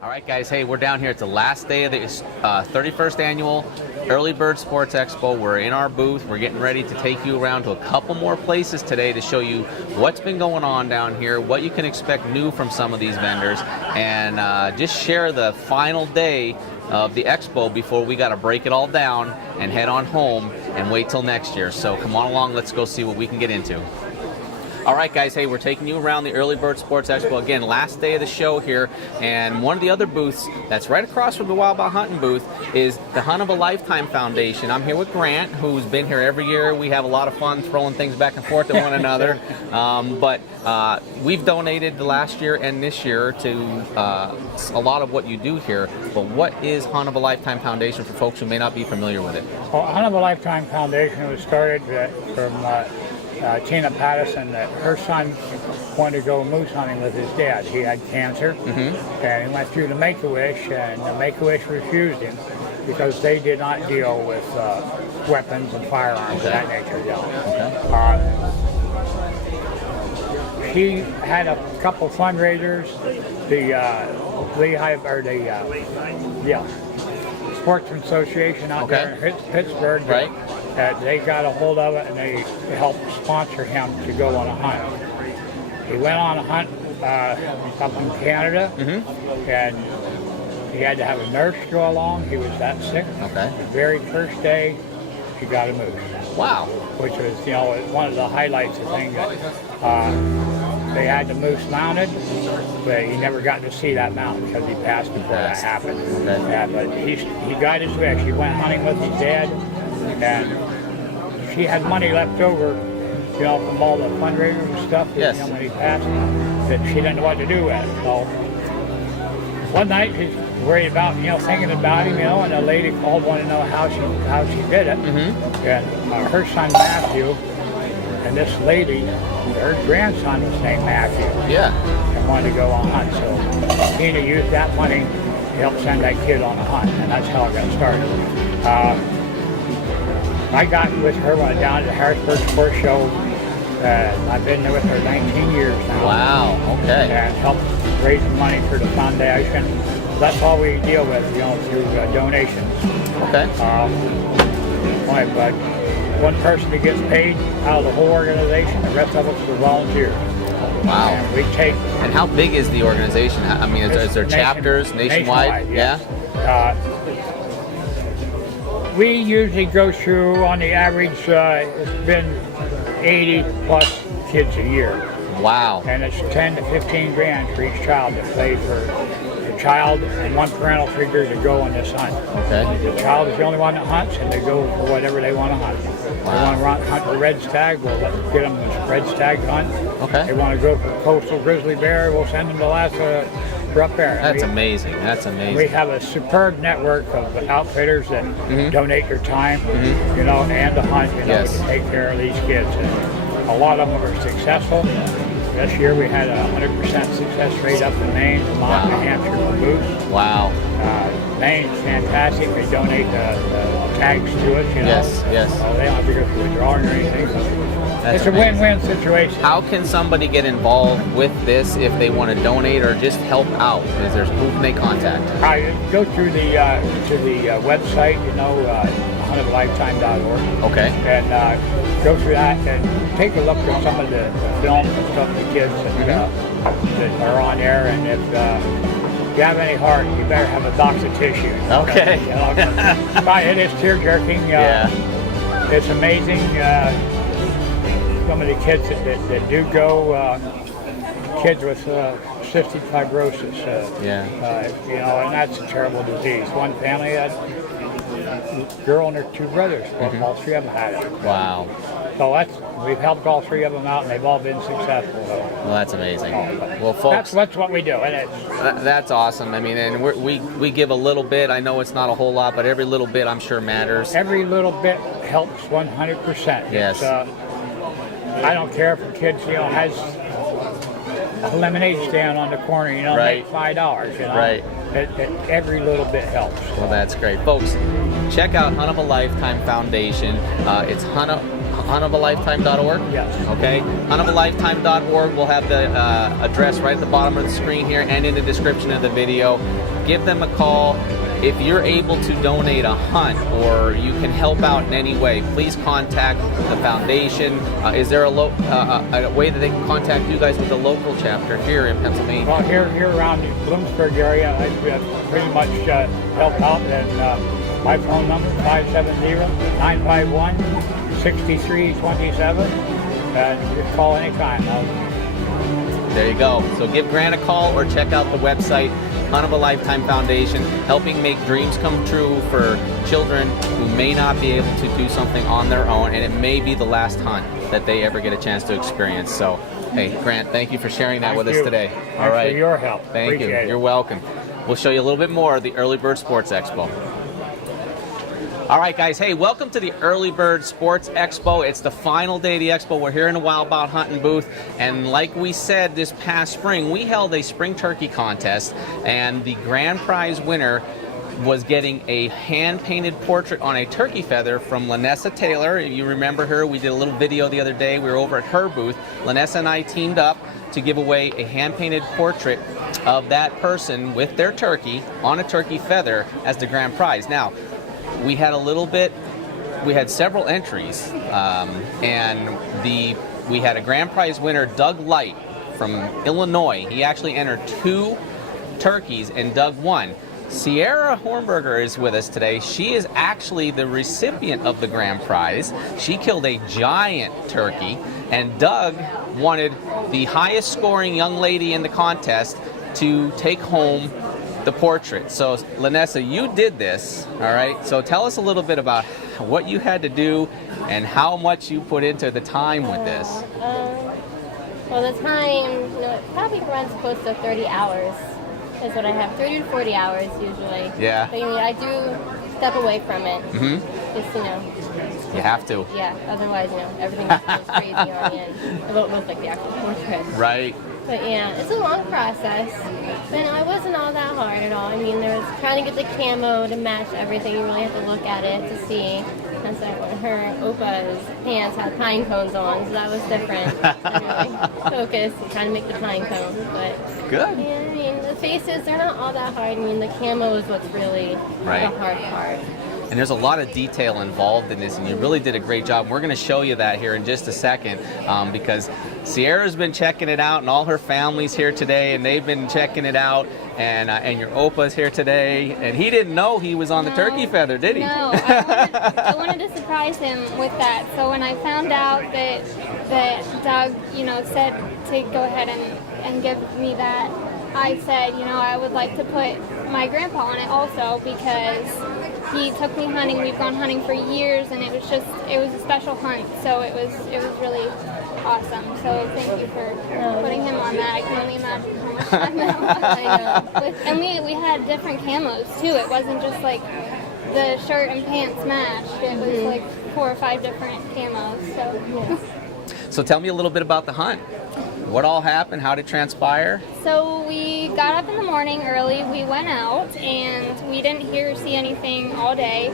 All right, guys. Hey, we're down here. It's the last day of the 31st annual Early Bird Sports Expo. We're in our booth. We're getting ready to take you around to a couple more places today to show you what's been going on down here, what you can expect new from some of these vendors, and just share the final day of the expo before we got to break it all down and head on home and wait till next year. So come on along. Let's go see what we can get into. All right, guys, hey, we're taking you around the Early Bird Sports Expo. Again, last day of the show here, and one of the other booths that's right across from the Wild Bout Hunting booth is the Hunt of a Lifetime Foundation. I'm here with Grant, who's been here every year. We have a lot of fun throwing things back and forth at one another, but we've donated the last year and this year to a lot of what you do here. But what is Hunt of a Lifetime Foundation for folks who may not be familiar with it? Well, Hunt of a Lifetime Foundation was started from Tina Pattison, that her son wanted to go moose hunting with his dad. He had cancer, and he went through the Make-A-Wish, and the Make-A-Wish refused him because they did not deal with weapons and firearms of that nature. He had a couple fundraisers, the Lehigh, or the Sportsman Association out there in Pittsburgh. Right. They got a hold of it and they helped sponsor him to go on a hunt. He went on a hunt up in Canada, and he had to have a nurse go along. He was that sick. The very first day, he got a moose. Wow. Which was, one of the highlights of things. They had the moose mounted, but he never got to see that mount because he passed before that happened. Yeah, but he got his wish. He went hunting with his dad, and she had money left over, from all the fundraisers and stuff. When he passed, that she didn't know what to do with it. So one night she's worried about, thinking about him, and a lady called, wanted to know how she did it. And her son Matthew, and this lady, her grandson was named Matthew. And wanted to go on a hunt. So Tina used that money to help send that kid on a hunt, and that's how it got started. I got with her when I was down at the Harrisburg Sports Show. I've been there with her 19 years now. Wow, okay. And helped raise money for the foundation. That's all we deal with, through donations. Okay. But one person that gets paid out of the whole organization, the rest of us are volunteers. Wow. And we take. And how big is the organization? I mean, is there chapters nationwide? Yes. We usually go through, on the average, it's been 80 plus kids a year. Wow. And it's 10 to 15 grand for each child to pay for the child and one parental figure to go on this hunt. The child is the only one that hunts, and they go for whatever they want to hunt. They want to hunt for red stag, we'll get them this red stag hunt. They want to go for coastal grizzly bear, we'll send them to Alaska for up there. That's amazing. That's amazing. We have a superb network of outfitters that donate their time, and to hunt, to take care of these kids. And a lot of them are successful. This year we had a 100% success rate up in Maine, Vermont, New Hampshire for moose. Wow. Maine is fantastic. They donate the tags to us, Yes. So they don't have to go through a drawing or anything. It's a win-win situation. How can somebody get involved with this if they want to donate or just help out? Who can they contact? Go through the website, huntofalifetime.org. And go through that and take a look at some of the films and stuff the kids that are on there. And if you have any heart, you better have a box of tissue. It is tear-jerking. It's amazing. Some of the kids that do go, kids with cystic fibrosis, and that's a terrible disease. One family had a girl and her two brothers, all three of them had it. Wow. So we've helped all three of them out, and they've all been successful. Well, that's amazing. Well, folks, that's what we do. And that's awesome. I mean, and we give a little bit. I know it's not a whole lot, but every little bit, I'm sure, matters. Every little bit helps 100%. Yes. I don't care if a kid, has a lemonade stand on the corner, make $5, Every little bit helps. Well, that's great. Folks, check out Hunt of a Lifetime Foundation. It's huntofalifetime.org? Yes. Okay, huntofalifetime.org. We'll have the address right at the bottom of the screen here and in the description of the video. Give them a call. If you're able to donate a hunt or you can help out in any way, please contact the foundation. Is there a way that they can contact you guys with the local chapter here in Pennsylvania? Well, here around the Bloomsburg area, I pretty much help out, and my phone number 570-951-6327, and just call anytime. There you go. So give Grant a call or check out the website, Hunt of a Lifetime Foundation, helping make dreams come true for children who may not be able to do something on their own, and it may be the last hunt that they ever get a chance to experience. So, hey, Grant, thank you for sharing that with us today. All right. For your help. Thank you. You're welcome. We'll show you a little bit more of the Early Bird Sports Expo. All right, guys. Hey, welcome to the Early Bird Sports Expo. It's the final day of the expo. We're here in the Wild Bout Huntin booth, and like we said this past spring, we held a spring turkey contest, and the grand prize winner was getting a hand-painted portrait on a turkey feather from Lanessa Taylor. If you remember her, we did a little video the other day. We were over at her booth. Lanessa and I teamed up to give away a hand-painted portrait of that person with their turkey on a turkey feather as the grand prize. Now, we had several entries, and we had a grand prize winner, Doug Light from Illinois. He actually entered 2 turkeys and Doug won. Sierra Hornberger is with us today. She is actually the recipient of the grand prize. She killed a giant turkey, and Doug wanted the highest scoring young lady in the contest to take home the portrait. So Lanessa, you did this, all right? So tell us a little bit about what you had to do and how much you put into the time with this. Well, the time, it probably runs close to 30 hours is what I have, 30 to 40 hours usually. Yeah. But I do step away from it. Mm-hmm. Just, you have to. Yeah, otherwise, everything just goes crazy on the end. It won't look like the actual portrait. Right. But yeah, it's a long process, and it wasn't all that hard at all. I mean, there was trying to get the camo to match everything. You really have to look at it to see. And so her Opa's pants had pine cones on, so that was different. I really focused and trying to make the pine cones, but good. Yeah, I mean, the faces, they're not all that hard. I mean, the camo is what's really the hard part. And there's a lot of detail involved in this, and you really did a great job. We're going to show you that here in just a second, because Sierra's been checking it out, and all her family's here today, and they've been checking it out, and your Opa's here today, and he didn't know he was on the turkey feather, did he? No, I wanted to surprise him with that. So when I found out that Doug, said to go ahead and give me that, I said, I would like to put my grandpa on it also, because he took me hunting. We've gone hunting for years, and it was a special hunt. So it was really awesome. So thank you for putting him on that. I can only imagine how much fun that was. And we had different camos too. It wasn't just like the shirt and pants matched. It was like 4 or 5 different camos. So. So tell me a little bit about the hunt. What all happened? How did it transpire? So we got up in the morning early. We went out, and we didn't see anything all day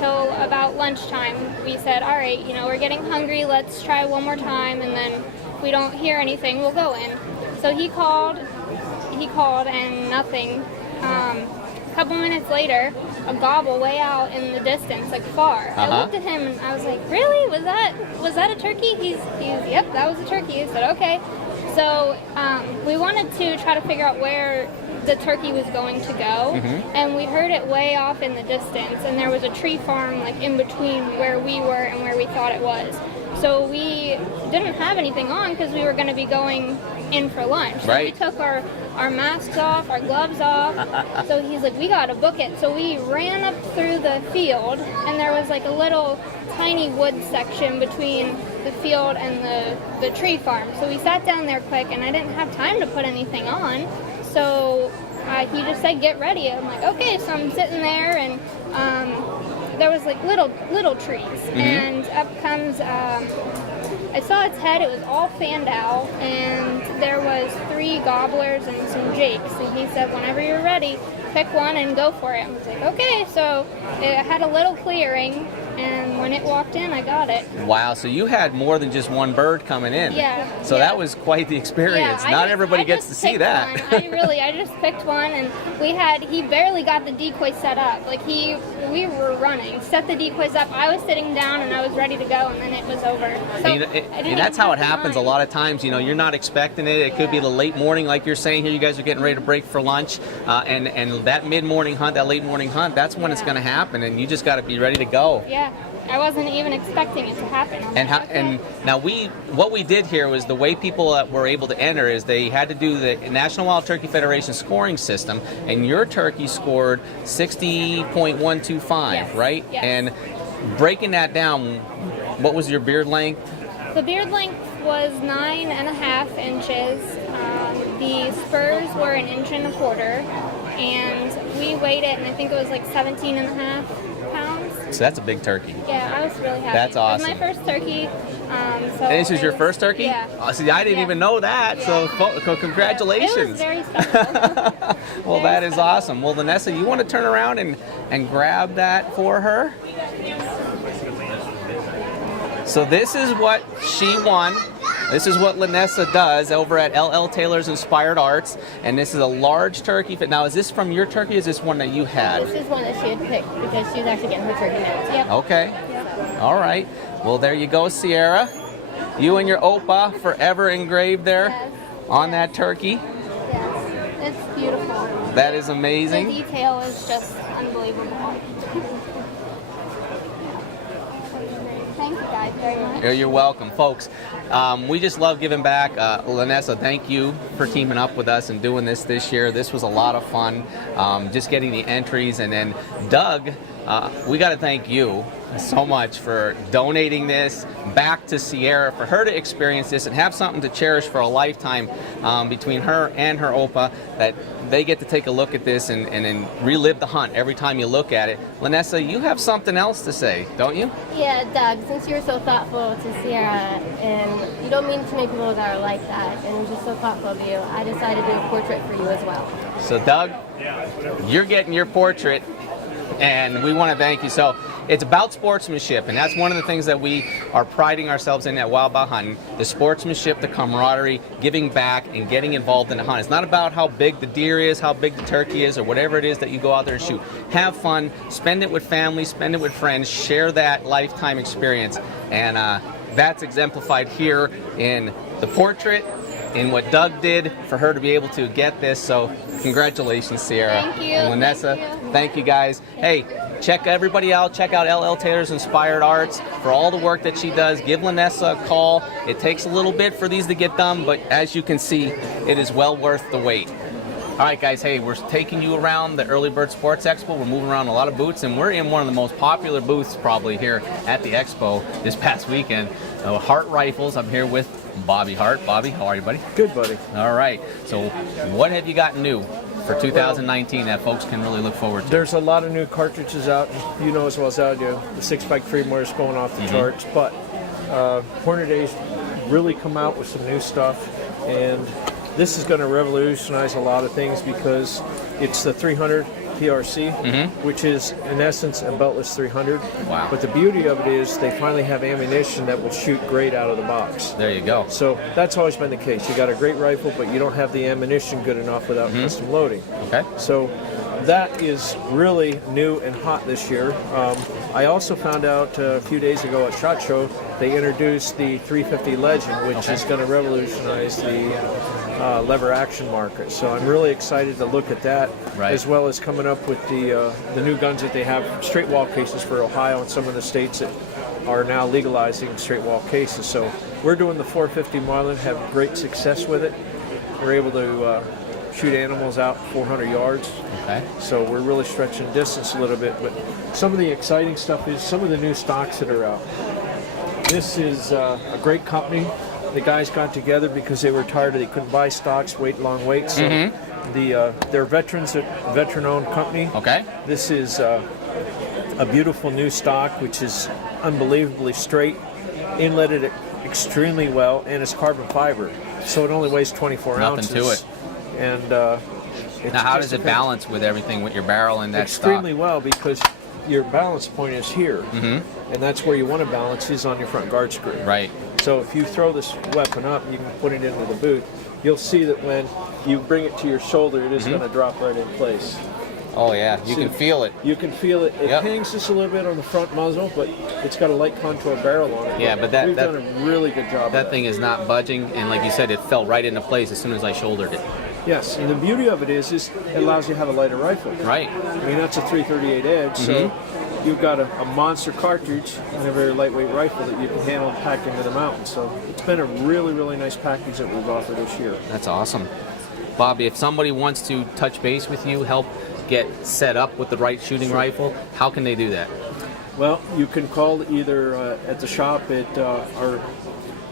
till about lunchtime. We said, all right, we're getting hungry. Let's try one more time, and then if we don't hear anything, we'll go in. So he called, and nothing. A couple minutes later, a gobble way out in the distance, like far. I looked at him and I was like, really? Was that a turkey? He's yep, that was a turkey. I said, okay. So we wanted to try to figure out where the turkey was going to go, and we heard it way off in the distance, and there was a tree farm like in between where we were and where we thought it was. So we didn't have anything on because we were going to be going in for lunch. So we took our masks off, our gloves off. So he's like, we got to book it. So we ran up through the field, and there was like a little tiny wood section between the field and the tree farm. So we sat down there quick, and I didn't have time to put anything on. So he just said, get ready. I'm like, okay. So I'm sitting there, and there was like little trees, and up comes, I saw its head. It was all fanned out, and there was 3 gobblers and some jakes, and he said, whenever you're ready, pick one and go for it. I was like, okay. So it had a little clearing, and when it walked in, I got it. Wow, so you had more than just one bird coming in. Yeah. So that was quite the experience. Yeah, Not everybody gets to see that. I just picked one, and he barely got the decoy set up. Like we were running, set the decoys up. I was sitting down and I was ready to go, and then it was over. So and that's how it happens a lot of times. You're not expecting it. It could be the late morning, like you're saying here. You guys are getting ready to break for lunch, and that mid-morning hunt, that late morning hunt, that's when it's going to happen, and you just got to be ready to go. Yeah. I wasn't even expecting it to happen. And now what we did here was the way people were able to enter is they had to do the National Wild Turkey Federation scoring system, and your turkey scored 60.125, yes. right? Yes. And breaking that down, what was your beard length? The beard length was 9.5 inches. The spurs were 1.25 inches, and we weighed it, and I think it was like 17.5 pounds. So that's a big turkey. Yeah, I was really happy. That's awesome. It was my first turkey. So and this is your first turkey? Yeah. See, I didn't even know that. Yeah. So congratulations. It was very special. Well, that is awesome. Well, Vanessa, you want to turn around and grab that for her? So this is what she won. This is what Lanessa does over at LL Taylor's Inspired Arts, and this is a large turkey. Now, is this from your turkey, or is this one that you had? This is one that she had picked because she was actually getting her turkey mounts. Yep. Okay. Yep. All right. Well, there you go, Sierra. You and your Opa forever engraved there on that turkey. Yes, it's beautiful. That is amazing. The detail is just unbelievable. Thank you guys very much. You're welcome, folks. We just love giving back. Lanessa, thank you for teaming up with us and doing this year. This was a lot of fun, just getting the entries. And then Doug, we got to thank you so much for donating this back to Sierra, for her to experience this and have something to cherish for a lifetime between her and her Opa, that they get to take a look at this and then relive the hunt every time you look at it. Lanessa, you have something else to say, don't you? Yeah, Doug, since you were so thoughtful to Sierra, and you don't meet too many people that are like that, and it was just so thoughtful of you, I decided to do a portrait for you as well. So Doug, you're getting your portrait, and we want to thank you. So it's about sportsmanship, and that's one of the things that we are priding ourselves in at Wild Bout Hunting: the sportsmanship, the camaraderie, giving back, and getting involved in the hunt. It's not about how big the deer is, how big the turkey is, or whatever it is that you go out there and shoot. Have fun, spend it with family, spend it with friends, share that lifetime experience, and that's exemplified here in the portrait, in what Doug did for her to be able to get this. So congratulations, Sierra. Thank you. And Lanessa, thank you guys. Hey, check everybody out. Check out LL Taylor's Inspired Arts for all the work that she does. Give Lanessa a call. It takes a little bit for these to get done, but as you can see, it is well worth the wait. All right, guys, hey, we're taking you around the Early Bird Sports Expo. We're moving around a lot of booths, and we're in one of the most popular booths probably here at the Expo this past weekend. Hart Rifles. I'm here with Bobby Hart. Bobby, how are you, buddy? Good, buddy. All right. So what have you got new for 2019 that folks can really look forward to? There's a lot of new cartridges out. You know as well as I do. The 6-spike Creedmoor is going off the charts, but Hornadays really come out with some new stuff, and this is going to revolutionize a lot of things because it's the 300 PRC, which is in essence a beltless 300. Wow. But the beauty of it is they finally have ammunition that will shoot great out of the box. There you go. So that's always been the case. You got a great rifle, but you don't have the ammunition good enough without custom loading. Okay. So that is really new and hot this year. I also found out a few days ago at SHOT Show they introduced the 350 Legend, which is going to revolutionize the lever action market. So I'm really excited to look at that, as well as coming up with the new guns that they have, straight wall cases for Ohio and some of the states that are now legalizing straight wall cases. So we're doing the 450 Marlin, have great success with it. We're able to shoot animals out 400 yards. Okay. So we're really stretching distance a little bit. But some of the exciting stuff is some of the new stocks that are out. This is a great company. The guys got together because they were tired. They couldn't buy stocks, wait long waits. So they're veterans, a veteran-owned company. Okay. This is a beautiful new stock, which is unbelievably straight, inletted extremely well, and it's carbon fiber. So it only weighs 24 ounces. Nothing to it. And now, how does it balance with everything, with your barrel and that extremely stock? well, because your balance point is here, and that's where you want to balance is on your front guard screw. Right. So if you throw this weapon up, you can put it into the boot. You'll see that when you bring it to your shoulder, it is going to drop right in place. Oh yeah, you can feel it. You can feel it. It Yep. hangs just a little bit on the front muzzle, but it's got a light contour barrel on it. Yeah, but we've done a really good job. That thing is not budging, and like you said, it fell right into place as soon as I shouldered it. Yes, and the beauty of it is it allows you to have a lighter rifle. Right. I mean, that's a 338 Edge, so you've got a monster cartridge and a very lightweight rifle that you can handle and pack into the mountains. So it's been a really, really nice package that we've offered this year. That's awesome. Bobby, if somebody wants to touch base with you, help get set up with the right shooting rifle, how can they do that? Well, you can call either at the shop at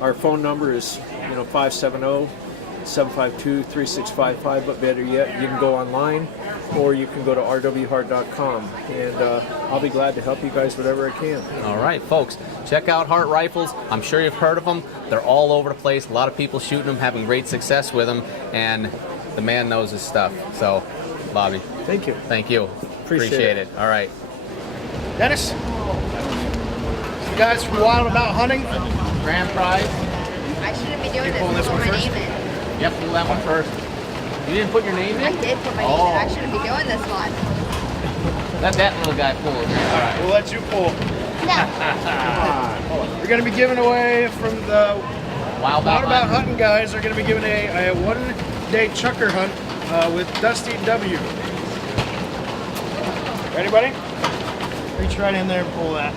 our phone number is 570-752-3655, but better yet, you can go online or you can go to rwhart.com, and I'll be glad to help you guys whatever I can. All right, folks, check out Hart Rifles. I'm sure you've heard of them. They're all over the place. A lot of people shooting them, having great success with them, and the man knows his stuff. So, Bobby. Thank you. Thank you. Appreciate it. All right. Dennis, the guys from Wild About Hunting. Grand prize. I shouldn't be doing this. pulling this Put one my first? name in. Yep, pull that one first. You didn't put your name in? I did put my name in. I shouldn't be doing this one. Let that little guy pull it. All right. We'll let you pull. No. We're going to be giving away from the Wild Wild About Hunting. Hunting guys. They're going to be giving a one-day Chukar Hunt with Dusty W. Ready, buddy? Reach right in there and pull that.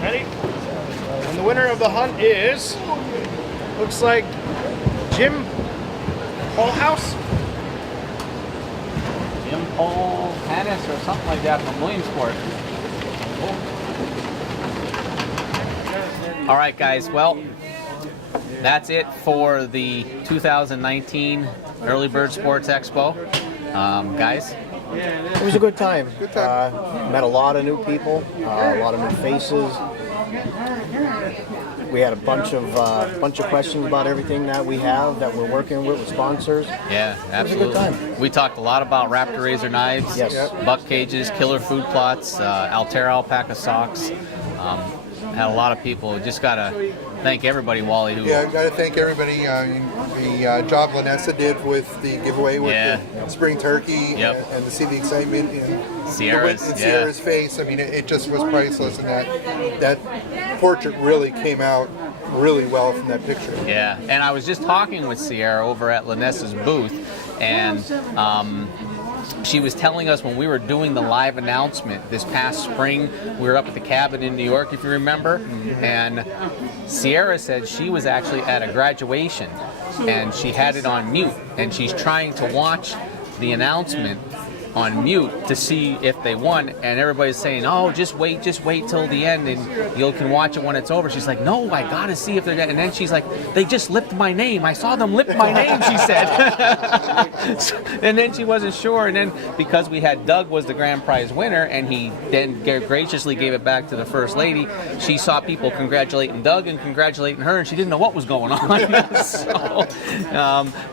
Ready? And the winner of the hunt is, looks like Jim Hallhouse. Jim Paul Hannes or something like that from Williamsport. All right, guys. Well, that's it for the 2019 Early Bird Sports Expo. Guys, It was a good time. Met a lot of new people, a lot of new faces. We had a bunch of questions about everything that we have that we're working with sponsors. yeah, absolutely. good time. We talked a lot about Raptor Razor knives, Yes. buck cages, killer food plots, Altera alpaca socks. Had a lot of people. Just gotta thank everybody, Wally. Who, Yeah, I've got to thank everybody. The job Lanessa did with the giveaway with the spring turkey Yep. and to see the excitement in Sierra's, Sierra's face. I mean, it just was priceless, and that portrait really came out really well from that picture. Yeah, and I was just talking with Sierra over at Lanessa's booth, and she was telling us when we were doing the live announcement this past spring, we were up at the cabin in New York, if you remember, and Sierra said she was actually at a graduation, and she had it on mute, and she's trying to watch the announcement on mute to see if they won, and everybody's saying, oh, just wait till the end and you can watch it when it's over. She's like, no, I gotta see if they're gonna, and then she's like, they just lipped my name. I saw them lip my name, she said. And then she wasn't sure, and then because we had Doug was the grand prize winner and he then graciously gave it back to the first lady, she saw people congratulating Doug and congratulating her, and she didn't know what was going on. So,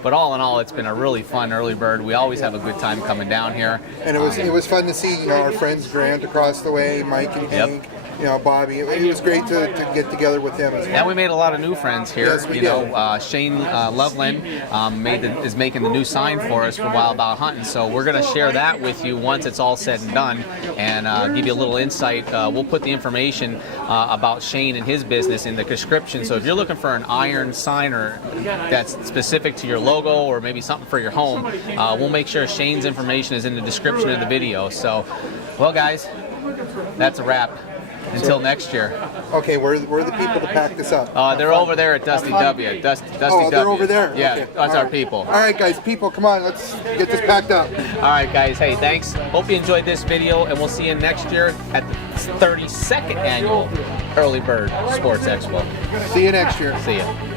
but all in all, it's been a really fun early bird. We always have a good time coming down here. And it was fun to see our friends Grant across the way, Mike and Hank, Bobby. It was great to get together with them as well. And we made a lot of new friends here. Yes, we did. Shane Loveland is making the new sign for us for Wild Bout Hunting. So we're going to share that with you once it's all said and done, and give you a little insight. We'll put the information about Shane and his business in the description. So if you're looking for an iron signer that's specific to your logo or maybe something for your home, we'll make sure Shane's information is in the description of the video. So, well, guys, that's a wrap. Until next year. Okay, where are the people to pack this up? They're over there at Dusty W. Dusty Oh, they're W. over there? Yeah, Okay. that's All our right. people. All right, guys, come on, let's get this packed up. All right, guys. Hey, thanks. Hope you enjoyed this video, and we'll see you next year at the 32nd annual Early Bird Sports Expo. See you next year. See ya.